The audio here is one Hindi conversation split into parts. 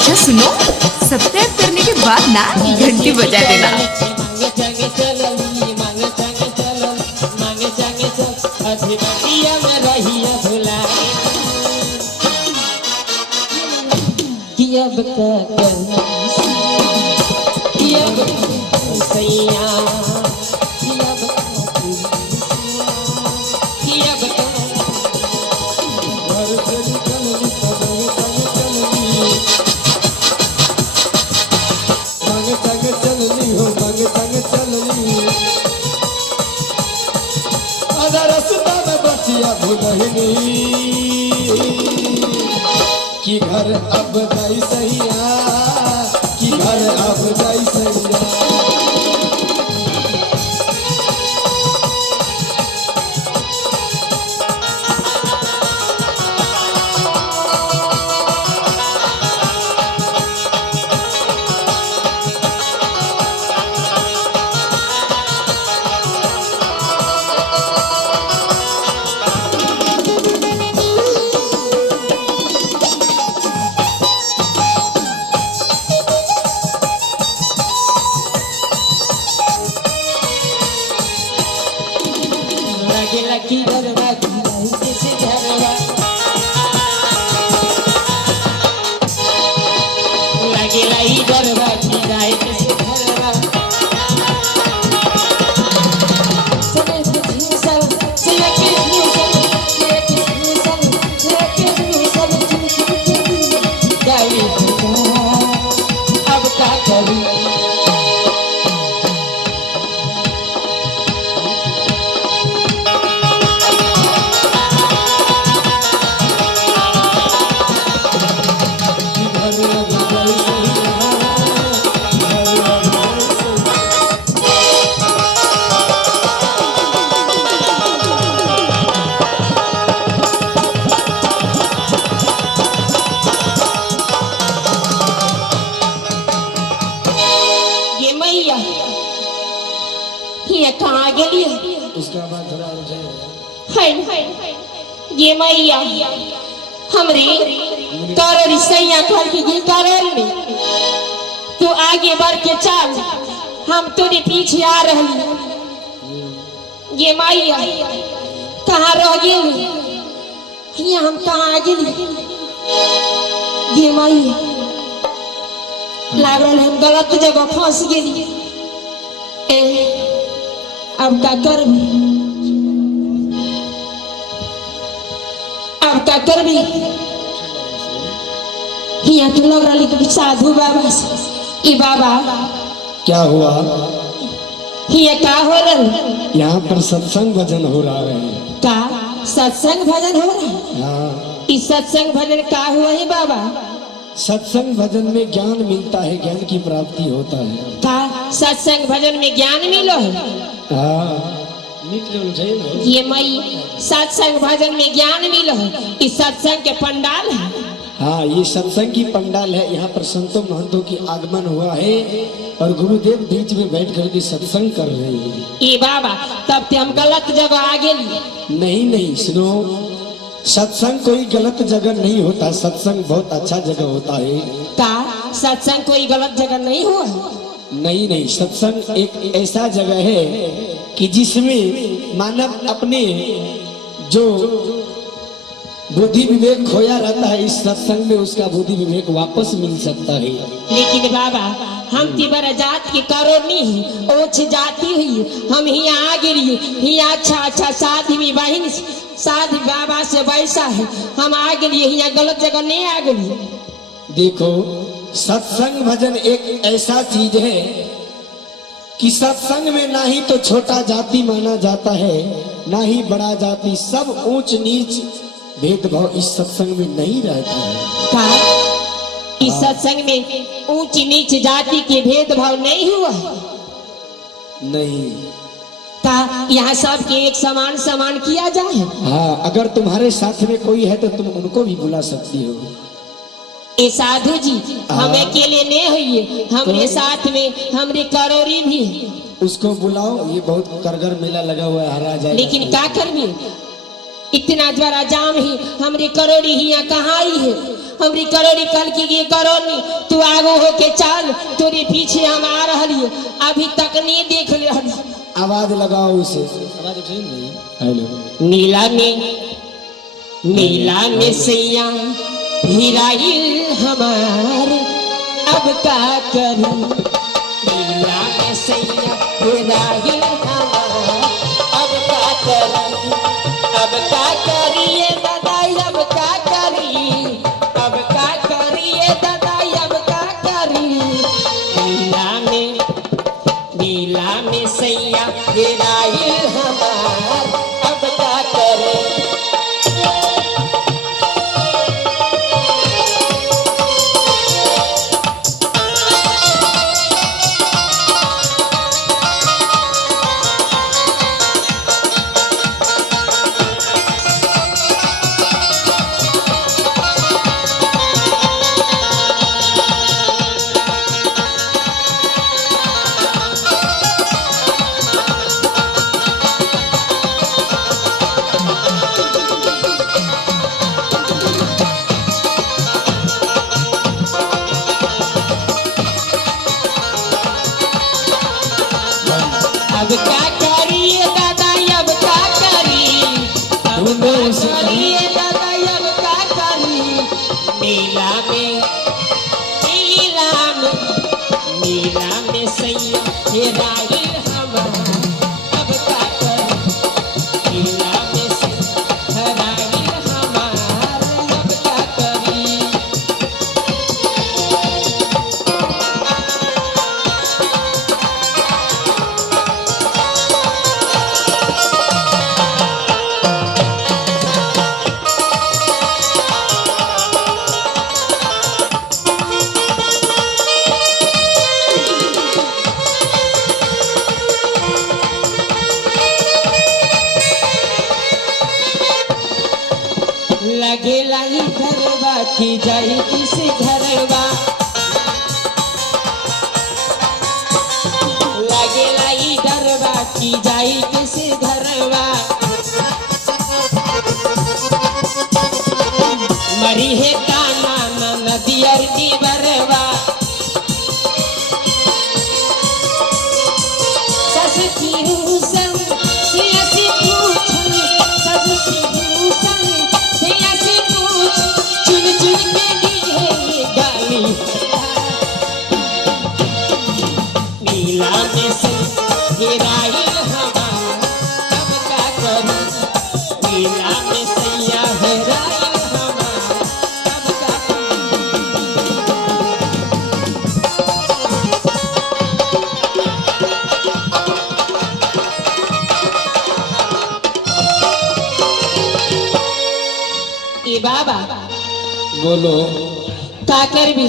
अच्छा सुनो, सब्सक्राइब करने के बाद ना घंटी बजा देना। कि घर अब जाई सैया, कि घर अब जाई सैया। ये मैया हमरे तोर सैया घर के ये कारण में तू आगे बढ़ के चल, हम तेरे पीछे आ रहे। ये मैया कहाँ रह गई, ये हम कहाँ आ गई। ये मैया लाग रहा हम गलत जगह फंस गई। अब का कर कर भी यहाँ तो लग रहा कि साधु बाबा से। बाबा क्या हुआ? ये क्या हो रहा? यहाँ पर सत्संग भजन हो रहा है। का सत्संग भजन हो रहा है? हाँ। इस सत्संग भजन का हुआ है बाबा? सत्संग भजन में ज्ञान मिलता है, ज्ञान की प्राप्ति होता है। का सत्संग भजन में ज्ञान मिलो है? हाँ। ये मई सत्संग भजन में ज्ञान मिलो है, इस सत्संग के पंडाल है। हाँ, ये सत्संग की पंडाल है। यहाँ पर संतों महंतों की आगमन हुआ है और गुरुदेव बीच में बैठ कर के सत्संग कर रहे हैं। ये बाबा तब ते हम गलत जगह आ गए। नहीं, सुनो, सत्संग कोई गलत जगह नहीं होता, सत्संग बहुत अच्छा जगह होता है। का सत्संग कोई गलत जगह नहीं हुआ? नहीं, सत्संग एक ऐसा जगह है कि जिसमें मानव अपने जो बुद्धि विवेक खोया रहता है, इस सत्संग में उसका बुद्धि विवेक वापस मिल सकता है। लेकिन बाबा हम तिबर जात के करोनी ओछ जाती हुई हम यहाँ आ गई। यहाँ अच्छा साथ में बहन साथ बाबा से वैसा है, हम आ गए यहाँ गलत जगह नहीं आ गई। देखो, सत्संग भजन एक ऐसा चीज है कि सत्संग में ना ही तो छोटा जाति माना जाता है, ना ही बड़ा जाति, सब ऊंच नीच भेदभाव इस सत्संग में नहीं रहता है। इस सत्संग में ऊंच नीच जाति के भेदभाव नहीं हुआ? नहीं। का यहाँ सबके एक समान किया जाए? हाँ, अगर तुम्हारे साथ में कोई है तो तुम उनको भी बुला सकती हो। ए साधु जी हम अकेले नहीं हुई, हमरे साथ में हमरे करोरी भी। उसको बुलाओ, ये बहुत करगर मेला लगा हुआ है, हरा जाए। लेकिन क्या करबी? इतना ज्वारा जाम ही हमरी करोड़ी ही यहाँ कहाँ आई है। हमरी करोड़ी कल की ये करोनी तू आगो होके चल, तोरे पीछे हम आ रही अभी तक नहीं देख रही। आवाज लगाओ उसे। हेलो। नीला में सैया हीराइल हमार अब का करूं। नीला में सैया हीराइल हमार अब का करूं। अब का करिए दादा अब का करिए, अब का करिए दादा अब का करिए। नीला में सैया हीराइल हमार अब का करूं। अब क्या करिए दादा अब क्या करिए, अब क्या करिए दादा अब क्या करिए। नीला में सैया हीराइल हमार अब क्या करिए। नीला में सैया हीराइल हमार अब क्या करिए। लगेला ही घरवा की जाई किस घरवा, लगेला ही घरवा की जाई किस घरवा। मरी है ताना नदियर की बरवा। सस की रूसन सियासी पूछन, सस की रूसन सियासी पूछ चुन चुन के दी है ये गाली। नीला में से हीराइल हमार अब का करूं। नीला में सैया हीराइल हमार अब का करूं। ए बाबा बोलो। का कर भी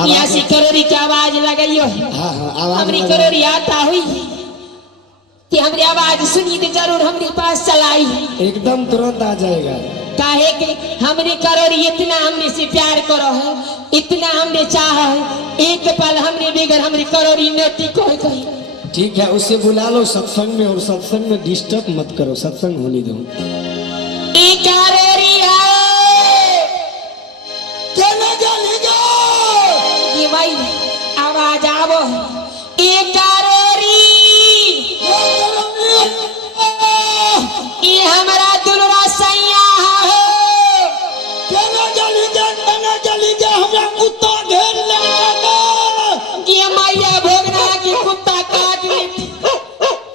यहाँ से करोड़ी की आवाज लगाइयो। हाँ हाँ आवाज हमरी लगा। करोड़ी आता हुई कि हमरी आवाज सुनी तो जरूर हमरे पास चलाई। एकदम तुरंत आ जाएगा। काहे कि हमरी करोड़ी इतना हमने से प्यार करो है, इतना हमने चाह है, एक पल हमने बिगड़ हमरी करोड़ी नोटी कोई कही। ठीक है उसे बुला लो सत्संग में, और सत्संग में डिस्टर्ब मत करो, सत्संग होने दो। ई करोड़ी आओ ये भाई आवाज आवो। ई करोड़ी ये हमारा दुलरा सैया है। ये मैया भोगना की कुत्ता काट ले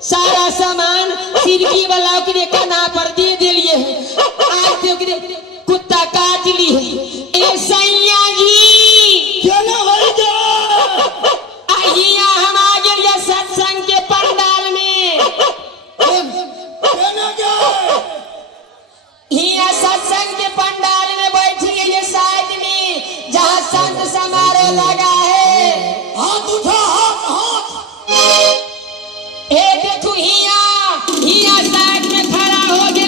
सारा सामान सिरकी वाला के कना पर दे दिलिए है। आज तो कुत्ता काट ली है। ए सैया जी आइया हम आ गए सत्संग के पंडाल में। हिया सत्संग के पंडाल में बैठी है ये साइड में जहाँ संत समारोह लगा है। हाथ उठा, हाथ हाथ। हे देखो हिया साइड में खड़ा हो गए।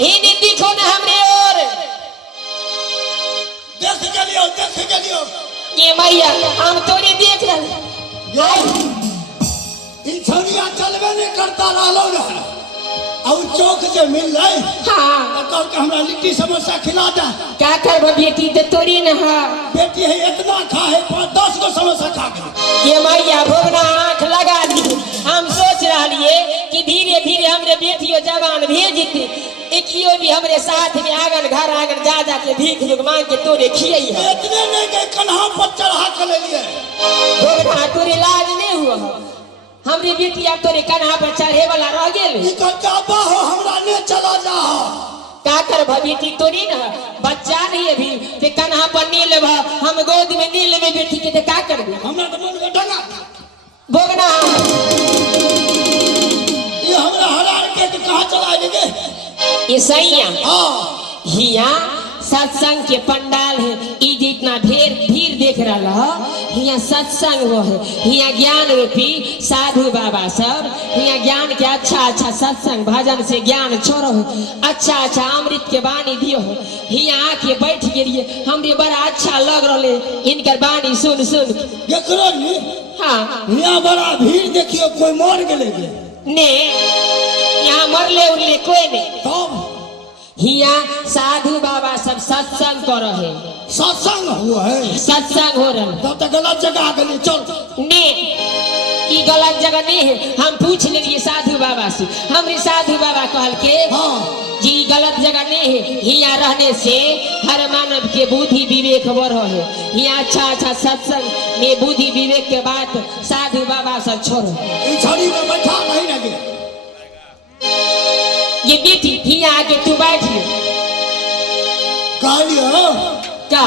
हेने दिखो ना हमरे और देख गलियो। ये मैया हम तोरे देख रहे। ई छौरिया चलबे नहीं करता रहलो ना और चौक से मिल रही हाँ तो के हमरा लिट्टी समोसा खिला दे। क्या करबो बेटी तो तोरी न है बेटी है इतना खा है 5-10 को समोसा खा गई। ये मैया भोगना आँख लगा दी। हम सोच रहिए कि धीरे धीरे हमरे बेटियों जवान भेजते एकियो भी हमरे साथ में आंगन घर आंगन जा जाके भीख भूख मांग के तोरे खियई है। इतने नहीं गए कन्हा पर चढ़ा के ले लिए भोगना तोरे लाज नहीं हुआ हमरे बेटिया तोरे कन्हा पर चढ़े वाला रह गेल। ई तो जाबा हो हमरा ने चला जा का कर बेटी तोरी न बच्चा नहीं अभी ते कन्हा पर नी लेब हम गोद में नी लेबे बेटी के ते का करबे हमरा तो मन में डगा भोगना ये हमरा हरार के तो कहां चला लगे। ये सैया हां हिया सत्संग के पंडाल है ई जितना ढेर भीड़ देख रहा है हिया सत्संग हो है हिया ज्ञान रूपी साधु बाबा सब हिया ज्ञान के अच्छा अच्छा सत्संग भजन से ज्ञान छोड़ो है अच्छा अच्छा अमृत के बानी दियो है हिया आके बैठ गेलिए हमरे बड़ा अच्छा लग रहे इनकर बानी सुन सुन देखरो नी हाँ यहाँ बड़ा भीड़ देखियो कोई मर गेले ने यहाँ मरले उरले कोई नहीं तब हिया साधु बाबा सब सत्संग कर रहे सत्संग हुआ है सत्संग हो रहा तब तक गलत जगह आ गई चल ने ई गलत जगह नहीं है हम पूछ लेंगे साधु बाबा से हमरे साधु बाबा कहल के हाँ जी गलत जगह नहीं है हिया रहने से हर मानव के बुद्धि विवेक बढ़ो है हिया अच्छा अच्छा सत्संग में बुद्धि विवेक के बात साधु बाबा से छोड़ो ई छड़ी में बैठा नहीं लगे ये बेटी हिया आके तू बैठ कहलियो क्या